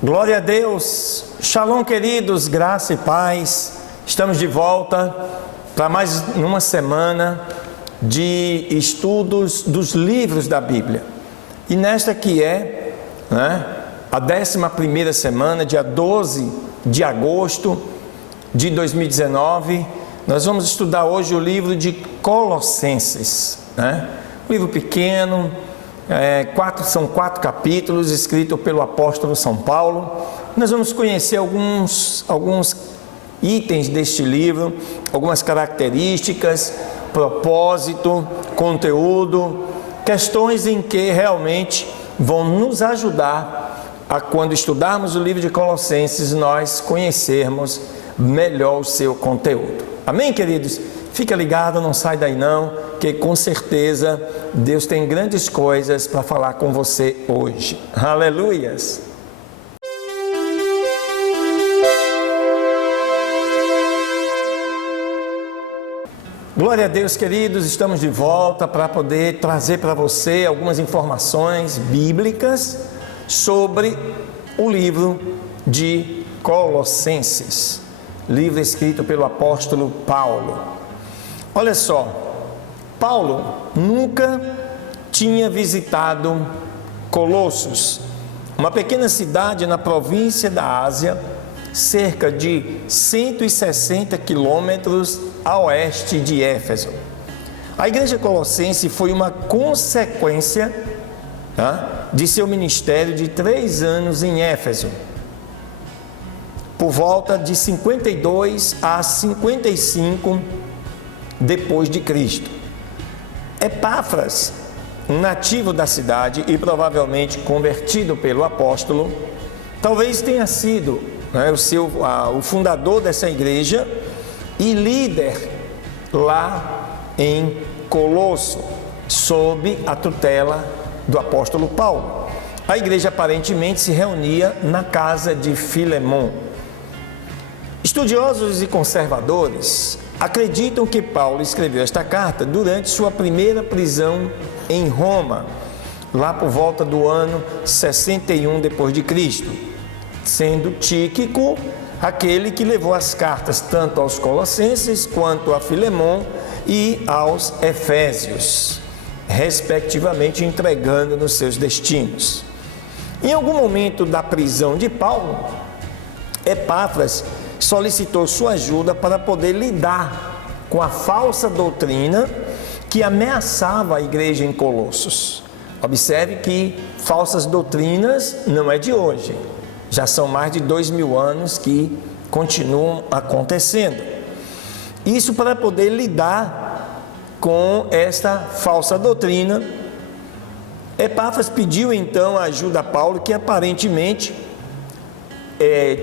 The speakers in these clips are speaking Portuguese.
Glória a Deus, Shalom queridos, graça e paz. Estamos de volta para mais uma semana de estudos dos livros da Bíblia. E nesta que é a 11ª semana, dia 12 de agosto de 2019, nós vamos estudar hoje o livro de Colossenses. Um livro pequeno, são 4 capítulos, escrito pelo apóstolo São Paulo. Nós vamos conhecer alguns itens deste livro, algumas características, propósito, conteúdo, questões em que realmente vão nos ajudar a, quando estudarmos o livro de Colossenses, nós conhecermos melhor o seu conteúdo. Amém, queridos? Fica ligado, não sai daí não, que com certeza Deus tem grandes coisas para falar com você hoje. Aleluias! Glória a Deus, queridos, estamos de volta para poder trazer para você algumas informações bíblicas sobre o livro de Colossenses, livro escrito pelo apóstolo Paulo. Olha só, Paulo nunca tinha visitado Colossos, uma pequena cidade na província da Ásia, cerca de 160 quilômetros a oeste de Éfeso. A igreja colossense foi uma consequência de seu ministério de 3 anos em Éfeso, por volta de 52 a 55 depois de Cristo. Epáfras, um nativo da cidade e provavelmente convertido pelo apóstolo, talvez tenha sido o fundador dessa igreja e líder lá em Colosso, sob a tutela do apóstolo Paulo. A igreja aparentemente se reunia na casa de Filemon. Estudiosos e conservadores acreditam que Paulo escreveu esta carta durante sua primeira prisão em Roma, lá por volta do ano 61 depois de Cristo, sendo Tíquico aquele que levou as cartas tanto aos Colossenses quanto a Filemon e aos Efésios, respectivamente entregando nos seus destinos. Em algum momento da prisão de Paulo, Epáfras solicitou sua ajuda para poder lidar com a falsa doutrina que ameaçava a igreja em Colossos. Observe que falsas doutrinas não é de hoje, já são mais de 2000 anos que continuam acontecendo. Isso para poder lidar com esta falsa doutrina, Epáfras pediu então a ajuda a Paulo, que aparentemente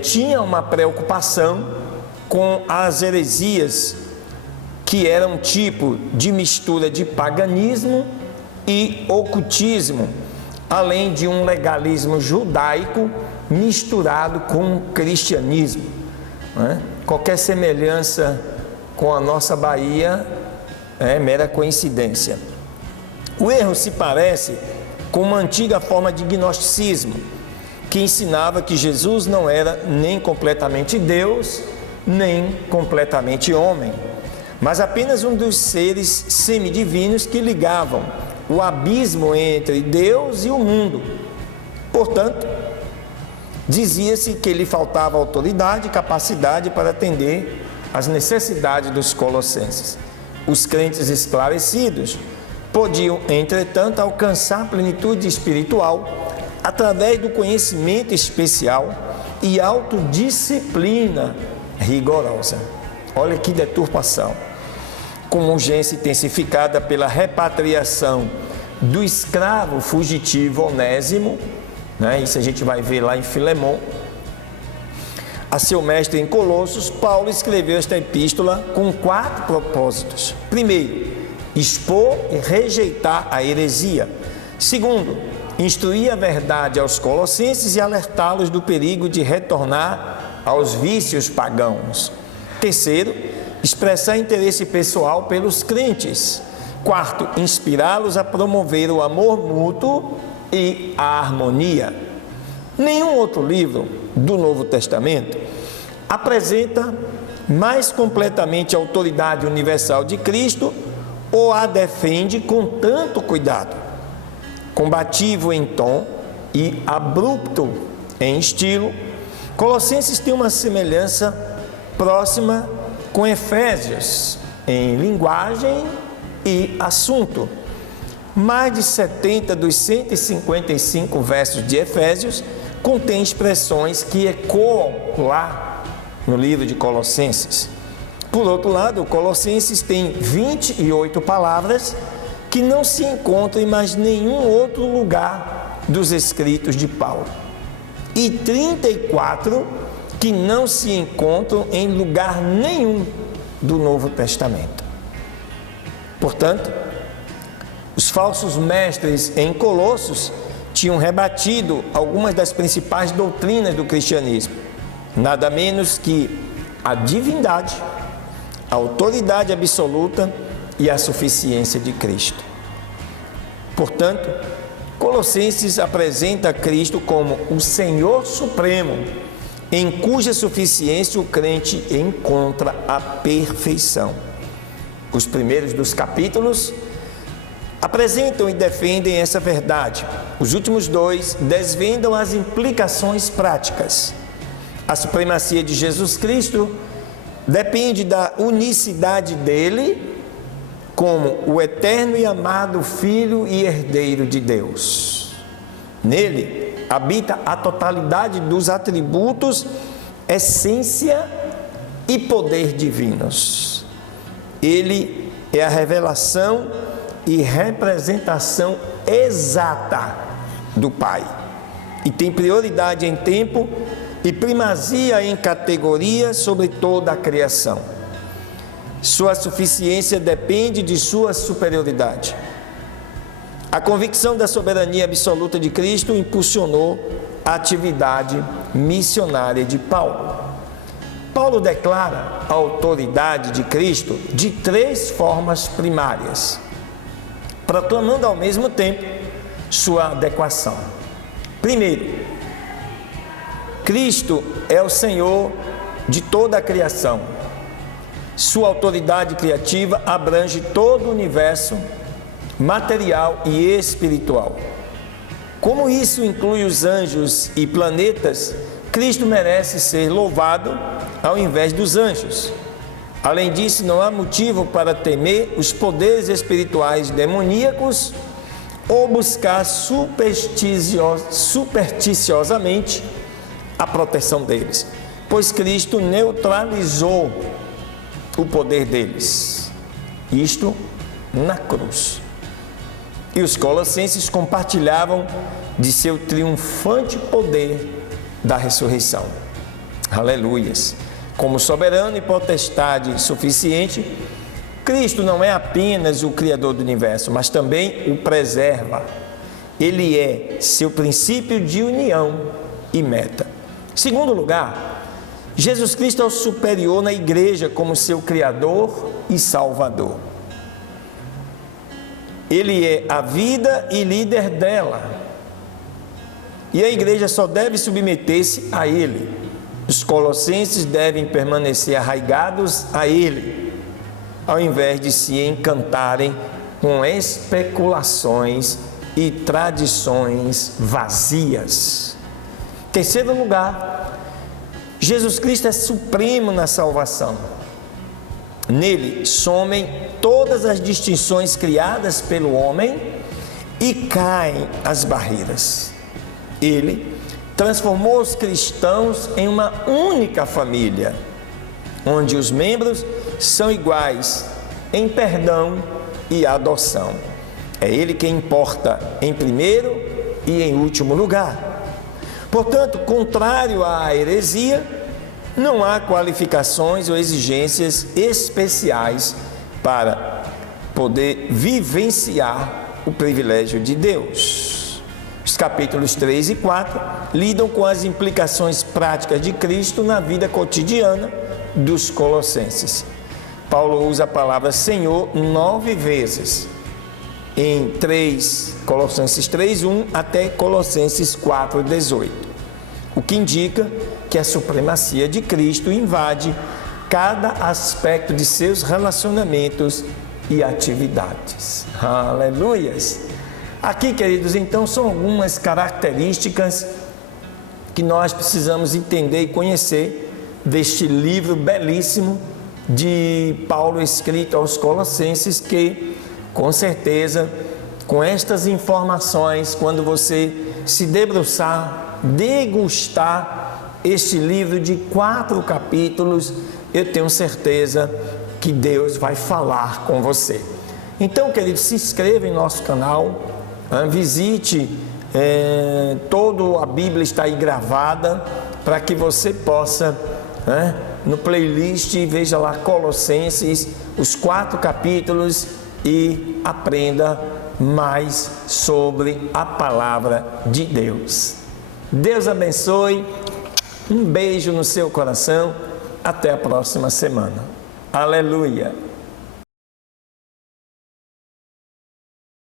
tinha uma preocupação com as heresias, que era um tipo de mistura de paganismo e ocultismo, além de um legalismo judaico misturado com o cristianismo. Qualquer semelhança com a nossa Bahia é mera coincidência. O erro se parece com uma antiga forma de gnosticismo, que ensinava que Jesus não era nem completamente Deus, nem completamente homem, mas apenas um dos seres semidivinos que ligavam o abismo entre Deus e o mundo. Portanto, dizia-se que lhe faltava autoridade e capacidade para atender às necessidades dos colossenses. Os crentes esclarecidos podiam, entretanto, alcançar a plenitude espiritual através do conhecimento especial e autodisciplina rigorosa. Olha que deturpação. Com urgência intensificada pela repatriação do escravo fugitivo Onésimo, isso a gente vai ver lá em Filemon, a seu mestre em Colossos, Paulo escreveu esta epístola com 4 propósitos. Primeiro, expor e rejeitar a heresia. Segundo, instruir a verdade aos colossenses e alertá-los do perigo de retornar aos vícios pagãos. Terceiro, expressar interesse pessoal pelos crentes. Quarto, inspirá-los a promover o amor mútuo e a harmonia. Nenhum outro livro do Novo Testamento apresenta mais completamente a autoridade universal de Cristo ou a defende com tanto cuidado. Combativo em tom e abrupto em estilo, Colossenses tem uma semelhança próxima com Efésios em linguagem e assunto. Mais de 70 dos 155 versos de Efésios contêm expressões que ecoam lá no livro de Colossenses. Por outro lado, Colossenses tem 28 palavras que não se encontram em mais nenhum outro lugar dos escritos de Paulo, e 34 que não se encontram em lugar nenhum do Novo Testamento. Portanto, os falsos mestres em Colossos tinham rebatido algumas das principais doutrinas do cristianismo, nada menos que a divindade, a autoridade absoluta e a suficiência de Cristo. Portanto, Colossenses apresenta Cristo como o Senhor Supremo, em cuja suficiência o crente encontra a perfeição. Os primeiros dos capítulos apresentam e defendem essa verdade. Os últimos dois desvendam as implicações práticas. A supremacia de Jesus Cristo depende da unicidade dele como o eterno e amado Filho e Herdeiro de Deus. Nele habita a totalidade dos atributos, essência e poder divinos. Ele é a revelação e representação exata do Pai, e tem prioridade em tempo e primazia em categoria sobre toda a criação. Sua suficiência depende de sua superioridade. A convicção da soberania absoluta de Cristo impulsionou a atividade missionária de Paulo. Paulo declara a autoridade de Cristo de três formas primárias, proclamando ao mesmo tempo sua adequação. Primeiro, Cristo é o Senhor de toda a criação. Sua autoridade criativa abrange todo o universo material e espiritual. Como isso inclui os anjos e planetas, Cristo merece ser louvado ao invés dos anjos. Além disso, não há motivo para temer os poderes espirituais demoníacos ou buscar supersticiosamente a proteção deles, pois Cristo neutralizou o poder deles, isto na cruz. E os colossenses compartilhavam de seu triunfante poder da ressurreição. Aleluias! Como soberano e potestade suficiente, Cristo não é apenas o Criador do universo, mas também o preserva. Ele é seu princípio de união e meta. Segundo lugar, Jesus Cristo é o superior na igreja como seu Criador e Salvador. Ele é a vida e líder dela. E a igreja só deve submeter-se a Ele. Os colossenses devem permanecer arraigados a Ele, ao invés de se encantarem com especulações e tradições vazias. Terceiro lugar, Jesus Cristo é supremo na salvação. Nele somem todas as distinções criadas pelo homem e caem as barreiras. Ele transformou os cristãos em uma única família, onde os membros são iguais em perdão e adoção. É Ele quem importa em primeiro e em último lugar. Portanto, contrário à heresia, não há qualificações ou exigências especiais para poder vivenciar o privilégio de Deus. Os capítulos 3 e 4 lidam com as implicações práticas de Cristo na vida cotidiana dos colossenses. Paulo usa a palavra Senhor 9 vezes, em Colossenses 3:1 até Colossenses 4:18. o que indica que a supremacia de Cristo invade cada aspecto de seus relacionamentos e atividades. Aleluias! Aqui, queridos, então são algumas características que nós precisamos entender e conhecer deste livro belíssimo de Paulo escrito aos Colossenses, que com certeza, com estas informações, quando você se debruçar, degustar este livro de 4 capítulos, eu tenho certeza que Deus vai falar com você. Então, querido, se inscreva em nosso canal, visite, toda a Bíblia está aí gravada, para que você possa, no playlist, veja lá Colossenses, os 4 capítulos e aprenda mais sobre a palavra de Deus. Deus abençoe, um beijo no seu coração, até a próxima semana. Aleluia!